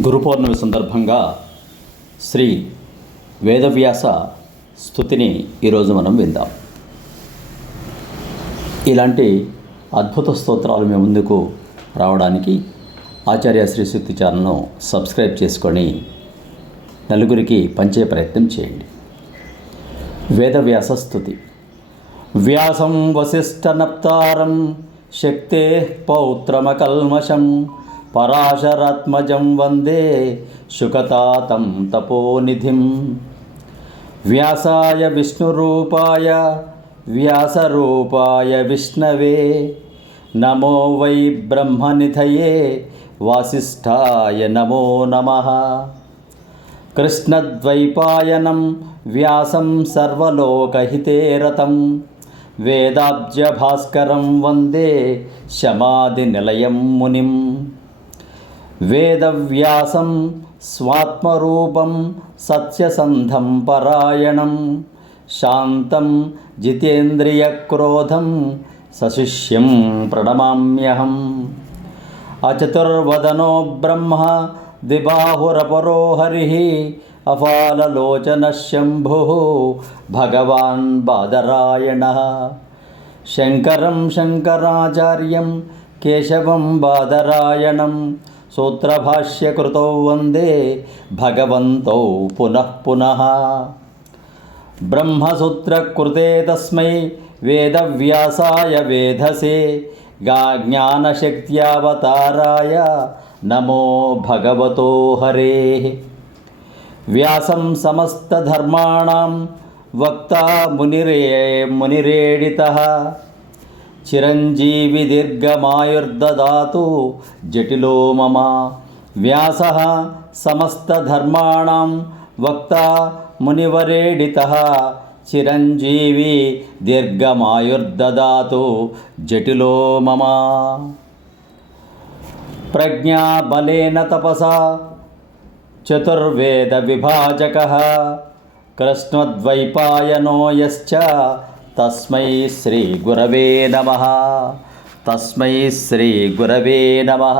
గురు పౌర్ణమి సందర్భంగా శ్రీ వేదవ్యాస స్తుతిని ఈరోజు మనం విందాం. ఇలాంటి అద్భుత స్తోత్రాలు మీ ముందుకు రావడానికి ఆచార్య శ్రీ సూక్తి ఛానల్ను సబ్స్క్రైబ్ చేసుకొని నలుగురికి పంచే ప్రయత్నం చేయండి. వేదవ్యాస స్తుతి. వ్యాసం వసిష్ఠనప్తారం శక్తే పౌత్రమకల్మషం పరాశరాత్మజం వందే శుకతాతం తపోనిధిం. వ్యాసాయ విష్ణురూపాయ వ్యాసరూపాయ విష్ణవే నమో వై బ్రహ్మనిధయే వాసిష్ఠాయ నమో నమః. కృష్ణద్వైపాయనం వ్యాసం సర్వలోకహితే రతం వేదాబ్జభాస్కరం వందే శమాదినిలయం మునిం. వేదవ్యాసం స్వాత్మరూపం సత్యసంధం పరాయణం శాంతం జితేంద్రియక్రోధం సశిష్యం ప్రణమామ్యహం. అచతుర్వదనో బ్రహ్మ ద్విబాహురపరో హరిః అఫాలలోచనః శంభుః భగవాన్ బాదరాయణః. శంకరం శంకరాచార్యం కేశవం బాదరాయణం సూత్రభాష్యకృతౌ వందే భగవంతౌ పునః పునః. బ్రహ్మసూత్రకృతే తస్మై వేదవ్యాసాయ వేధసే జ్ఞానశక్త్యావతారాయ నమో భగవతో హరేః. వ్యాసం సమస్తధర్మాణం వక్తా మునిరేడితః చిరంజీవి దీర్ఘమాయుర్దదాతు జటిలో మమ. వ్యాసః సమస్తధర్మాణం వక్తా మునివరేడితః చిరంజీవి దీర్ఘమాయుర్దదాతు జటిలో మమ. ప్రజ్ఞాబలేన తపసా చతుర్వేద విభాజకః కృష్ణద్వైపాయనో యశ్చ తస్మై శ్రీ గురవే నమః. తస్మై శ్రీ గురవే నమః.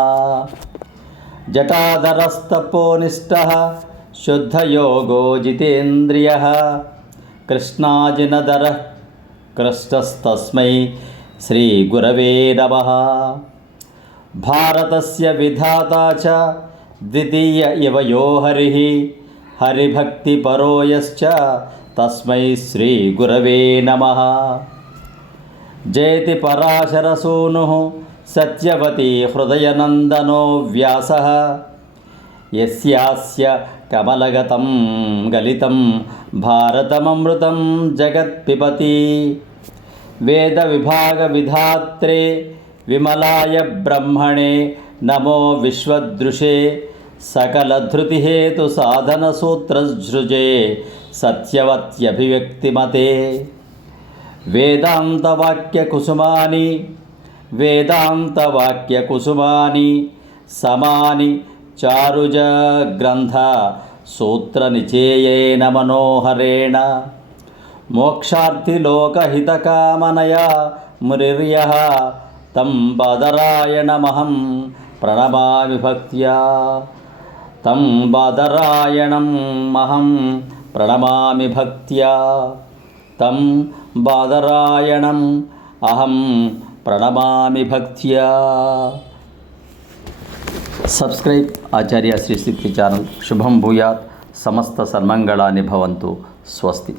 జటాధరస్తపోనిష్టః శుద్ధయోగో జితేంద్రియః కృష్ణాజినధరః కృష్ణస్తస్మై శ్రీ గురవే నమః. భారతస్య విధాతా చ ద్వితీయ ఇవ యో హరిః హరిభక్తిపరో యశ్చ తస్మై శ్రీ గురవే నమః. జయతి పరాశరసూనుః సత్యవతి హృదయనందనో వ్యాసః యస్యాస్య కమలగతం గలితం భారతమమృతం జగత్పిబతి. వేద విభాగ విధాత్రే విమలాయ బ్రహ్మణే నమో విశ్వదృశే సకలధృతిహేతు సాధనసూత్రసృజే సత్యవత్యభివ్యక్తిమతే. వేదాంతవాక్యకుసుమాని వేదాంతవాక్యకుసుమాని సమాని చారుజ గ్రంథ సూత్రనిచేయేన మనోహరేణ. మోక్షార్థిలోకహితకామనయా మునిర్యః తం బాదరాయణమహం ప్రణమామి భక్త్యా. తం బాదరాయణం మహం ప్రణమామి భక్త్యా. తం బాదరాయణం అహం ప్రణమామి భక్త్యా. సబ్స్క్రైబ్ ఆచార్య శ్రీ సూక్తి ఛానల్. శుభం భూయాత్. సమస్త సన్మంగళాని భవంతు. స్వస్తి.